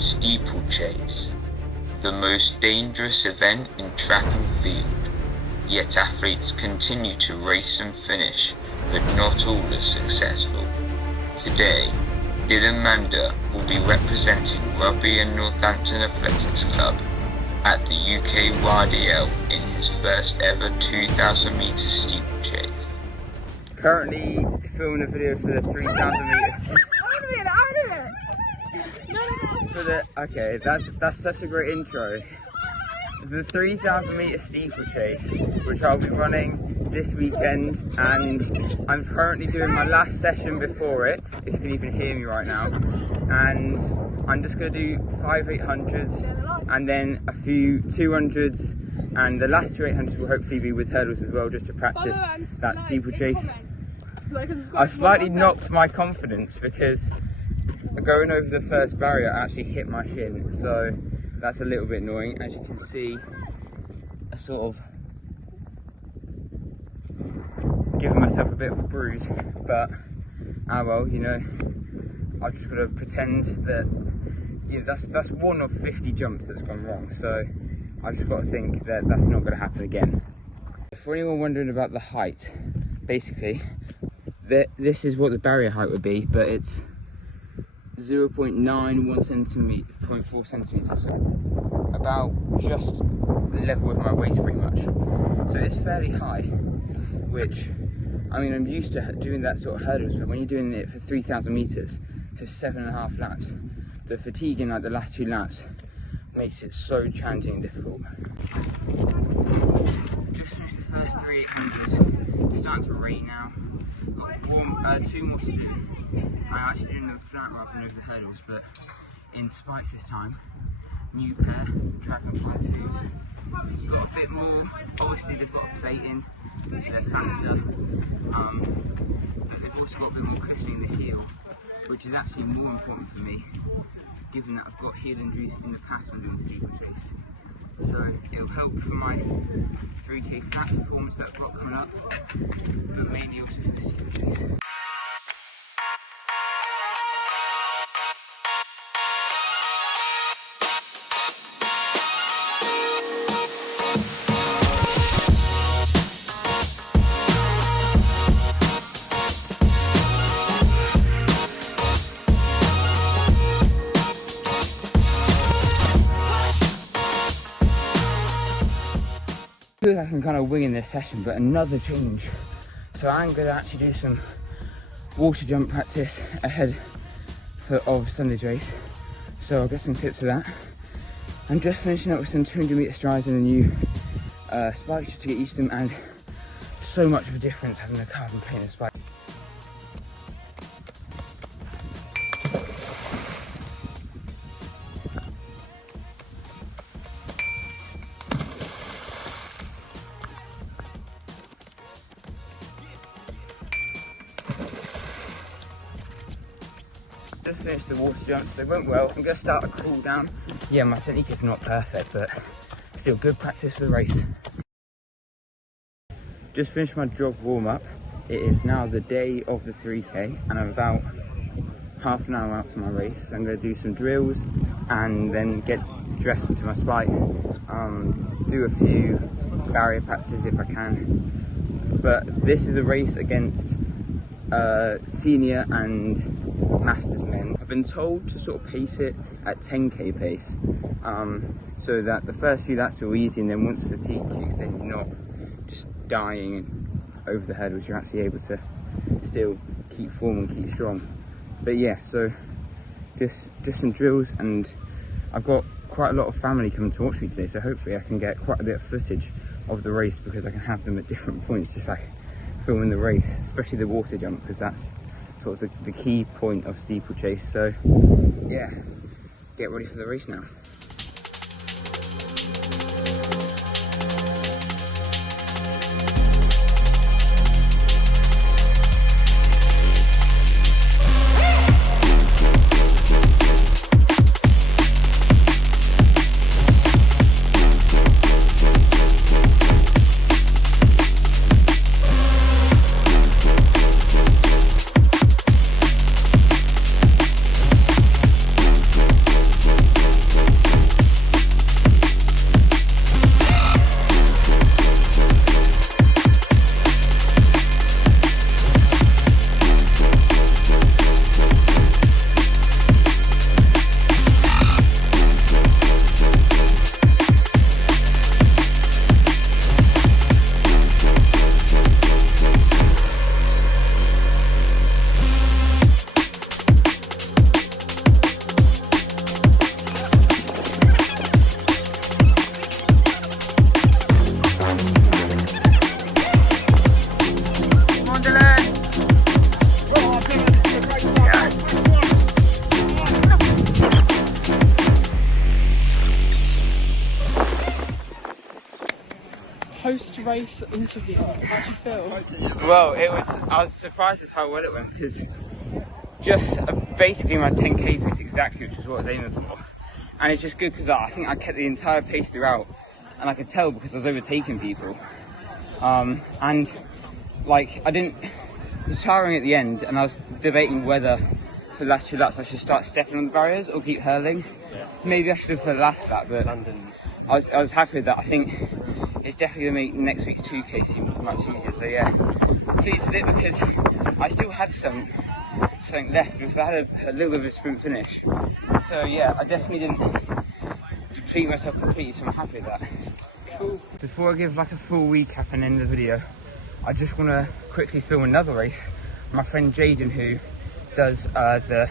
steeplechase, the most dangerous event in track and field. Yet athletes continue to race and finish, but not all are successful. Today, Mander will be representing Rugby and Northampton Athletics Club at the UK YDL in his first ever 2,000 metre steeplechase. Currently filming a video for the 3,000 metres. Okay, that's such a great intro. The 3,000 metre steeplechase, which I'll be running this weekend, and I'm currently doing my last session before it, if you can even hear me right now. And I'm just going to do 5 800s and then a few 200s, and the last 2 800s will hopefully be with hurdles as well, just to practice that steeplechase. I slightly knocked my confidence because going over the first barrier I actually hit my shin, so that's a little bit annoying. As you can see, I sort of giving myself a bit of a bruise, but well, you know, I've just got to pretend that, you know, that's one of 50 jumps that's gone wrong, so I've just got to think that that's not going to happen again. For anyone wondering about the height, basically, this is what the barrier height would be, but it's 0.91 centimetre, 0.4 centimetres, so about just level with my waist pretty much. So it's fairly high, which, I mean, I'm used to doing that sort of hurdles, but when you're doing it for 3,000 metres, to 7.5 laps, the fatigue in like the last 2 laps makes it so challenging and difficult. Just finished the first 3 800s, it's starting to rain now. Got 2 more to do. I'm actually doing them flat rather than over the hurdles, but in spikes this time. New pair, Dragonfly 2s. Got a bit more, obviously they've got a plate in, so they're faster. But they've also got a bit more cushioning in the heel, which is actually more important for me, given that I've got heel injuries in the past when doing steeplechase. So it'll help for my 3K flat performance that I've got coming up, but mainly also for the steeplechase. I feel like I'm kind of winging this session, but another change. So I'm going to actually do some water jump practice ahead of Sunday's race. So I'll get some tips for that. I'm just finishing up with some 200 metre strides and the new spikes just to get used to them, and so much of a difference having a carbon plate and a spike. Just finished the water jumps, they went well. I'm going to start a cool down. Yeah, my technique is not perfect, but still good practice for the race. Just finished my jog warm up. It is now the day of the 3K and I'm about half an hour out from my race. So I'm going to do some drills and then get dressed into my spikes. Do a few barrier practices if I can. But this is a race against senior and masters men. I've been told to sort of pace it at 10k pace, so that the first few laps are easy, and then once fatigue kicks in, you're not just dying over the hurdles, you're actually able to still keep form and keep strong. But yeah, so just some drills, and I've got quite a lot of family coming to watch me today, so hopefully I can get quite a bit of footage of the race, because I can have them at different points, just like filming the race, especially the water jump, because that's sort of the key point of steeplechase. So yeah, get ready for the race now. post-race interview. How'd you feel? Well, I was surprised with how well it went, because just basically my 10k pace exactly, which is what I was aiming for. And it's just good because I think I kept the entire pace throughout, and I could tell because I was overtaking people. And like it was tiring at the end, and I was debating whether for the last 2 laps I should start stepping on the barriers or keep hurling. Maybe I should have for the last lap, but I was happy with that. I think it's definitely going to make next week's 2k seem much easier. So yeah, pleased with it, because I still had something left, because I had a little bit of a sprint finish. So yeah, I definitely didn't deplete myself completely, so I'm happy with that. Cool. Before I give like a full recap and end the video, I just want to quickly film another race. My friend Jaden, who does the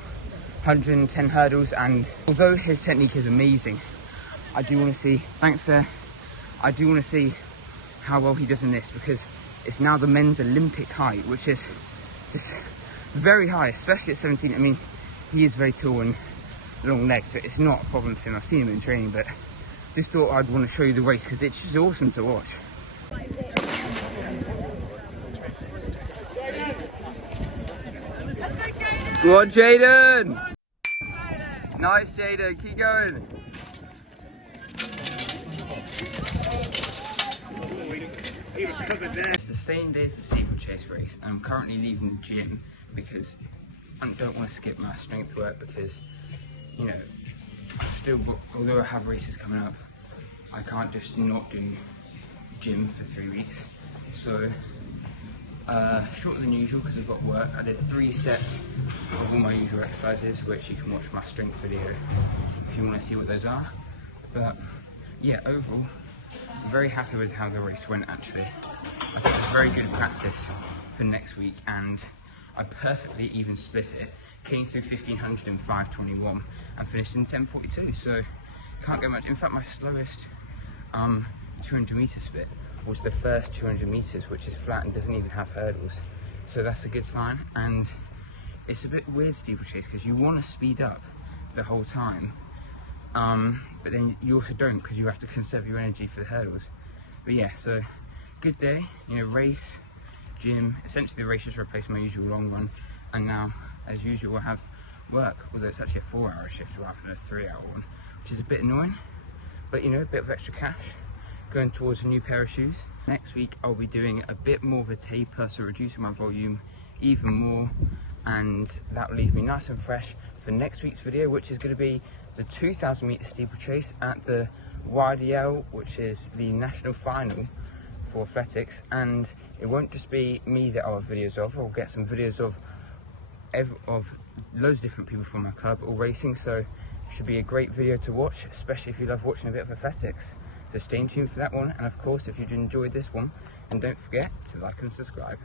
110 hurdles, and although his technique is amazing, I do want to see, I do want to see how well he does in this, because it's now the men's Olympic height, which is just very high, especially at 17. I mean, he is very tall and long legs, so it's not a problem for him. I've seen him in training, but just thought I'd want to show you the race because it's just awesome to watch. Go on, Jaden! Nice, Jaden, keep going. It's the same day as the steeplechase race, and I'm currently leaving the gym because I don't want to skip my strength work, because, you know, I've still got, although I have races coming up, I can't just not do gym for 3 weeks. So shorter than usual because I've got work. I did 3 sets of all my usual exercises, which you can watch my strength video if you want to see what those are. But yeah, overall, I'm very happy with how the race went actually. I think it's very good practice for next week, and I perfectly even split it. Came through 1500 in 5:21 and finished in 10:42, so can't get much. In fact, my slowest 200 meter split was the first 200 meters, which is flat and doesn't even have hurdles, so that's a good sign. And it's a bit weird steeplechase because you want to speed up the whole time, but then you also don't, because you have to conserve your energy for the hurdles. But yeah, so good day, you know, race, gym. Essentially the race has replaced my usual long run, and now as usual I have work, although it's actually a 4-hour shift rather than a 3-hour one, which is a bit annoying, but you know, a bit of extra cash going towards a new pair of shoes. Next week I'll be doing a bit more of a taper, so reducing my volume even more, and that will leave me nice and fresh for next week's video, which is going to be the 2000 meter steeplechase at the YDL, which is the national final for athletics. And it won't just be me that I'll have videos of, I'll get some videos of loads of different people from my club all racing, so it should be a great video to watch, especially if you love watching a bit of athletics. So stay tuned for that one, and of course if you've enjoyed this one, then don't forget to like and subscribe.